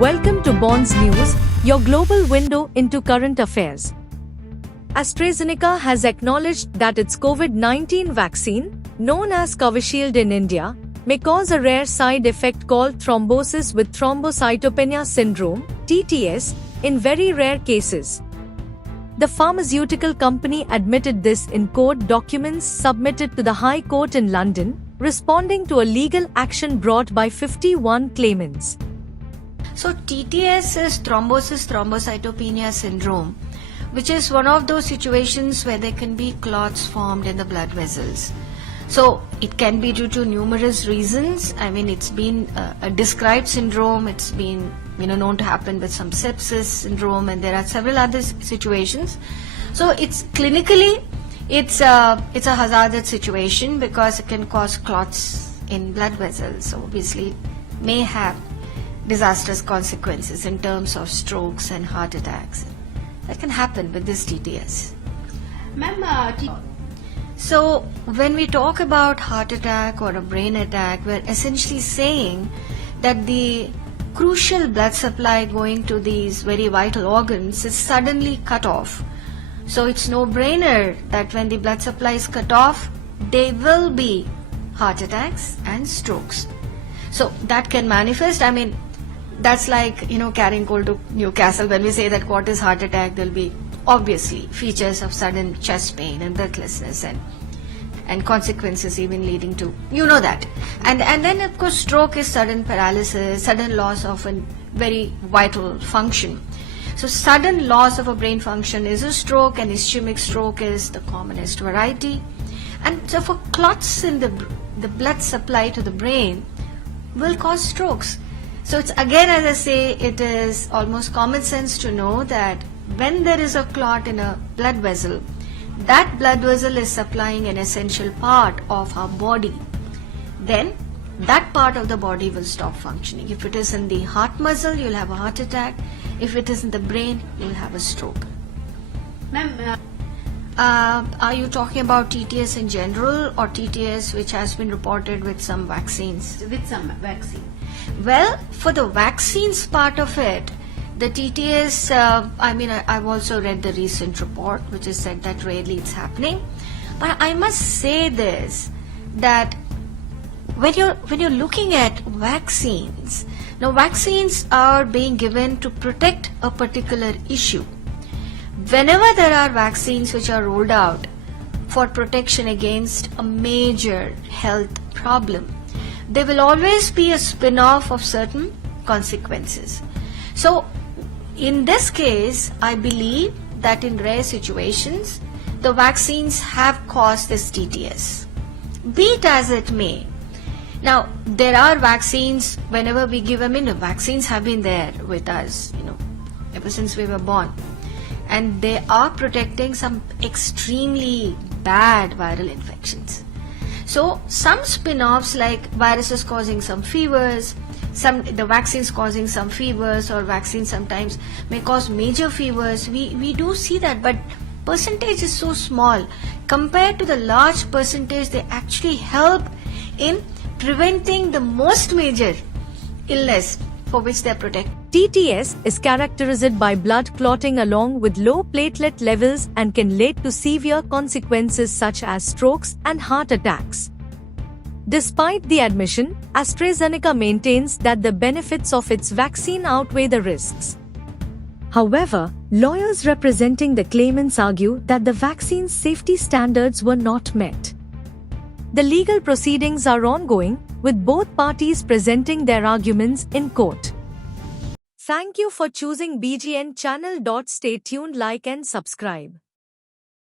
Welcome to Bondz News, your global window into current affairs. AstraZeneca has acknowledged that its COVID-19 vaccine, known as Covishield in India, may cause a rare side effect called thrombosis with Thrombocytopenia Syndrome, TTS, in very rare cases. The pharmaceutical company admitted this in court documents submitted to the High Court in London, responding to a legal action brought by 51 claimants. So TTS is Thrombocytopenia Syndrome, which is one of those situations where there can be clots formed in the blood vessels. So it can be due to numerous reasons. I mean, it's been a described syndrome. It's been known to happen with some sepsis syndrome, and there are several other situations. So it's clinically it's a hazardous situation because it can cause clots in blood vessels. So obviously it may have disastrous consequences in terms of strokes and heart attacks. That can happen with this TTS. So when we talk about heart attack or a brain attack, we're essentially saying that the crucial blood supply going to these very vital organs is suddenly cut off. So it's no-brainer that when the blood supply is cut off, there will be heart attacks and strokes. So that can manifest. I mean, that's like carrying coal to Newcastle. When we say that what is heart attack, there'll be obviously features of sudden chest pain and breathlessness and consequences even leading to that. And then of course stroke is sudden paralysis, sudden loss of a very vital function. So sudden loss of a brain function is a stroke, and ischemic stroke is the commonest variety. And so for clots in the blood supply to the brain will cause strokes. So it's again, as I say, it is almost common sense to know that when there is a clot in a blood vessel, that blood vessel is supplying an essential part of our body. Then that part of the body will stop functioning. If it is in the heart muscle, you'll have a heart attack. If it is in the brain, you'll have a stroke. Ma'am, are you talking about TTS in general or TTS which has been reported with some vaccines? with some vaccine. Well, for the vaccines part of it, the TTS, I've also read the recent report which has said that rarely it's happening. But I must say this, that when you're looking at vaccines, now vaccines are being given to protect a particular issue. Whenever there are vaccines which are rolled out for protection against a major health problem, there will always be a spin-off of certain consequences. So in this case, I believe that in rare situations, the vaccines have caused this TTS. Be it as it may. Now, there are vaccines, whenever we give them vaccines have been there with us, ever since we were born. And they are protecting some extremely bad viral infections. So some spin-offs like viruses causing some fevers, the vaccines causing some fevers, or vaccines sometimes may cause major fevers. We do see that, but percentage is so small compared to the large percentage they actually help in preventing the most major illness for which they are protected. TTS is characterized by blood clotting along with low platelet levels and can lead to severe consequences such as strokes and heart attacks. Despite the admission, AstraZeneca maintains that the benefits of its vaccine outweigh the risks. However, lawyers representing the claimants argue that the vaccine's safety standards were not met. The legal proceedings are ongoing, with both parties presenting their arguments in court. Thank you for choosing BGN channel. Stay tuned, like and subscribe.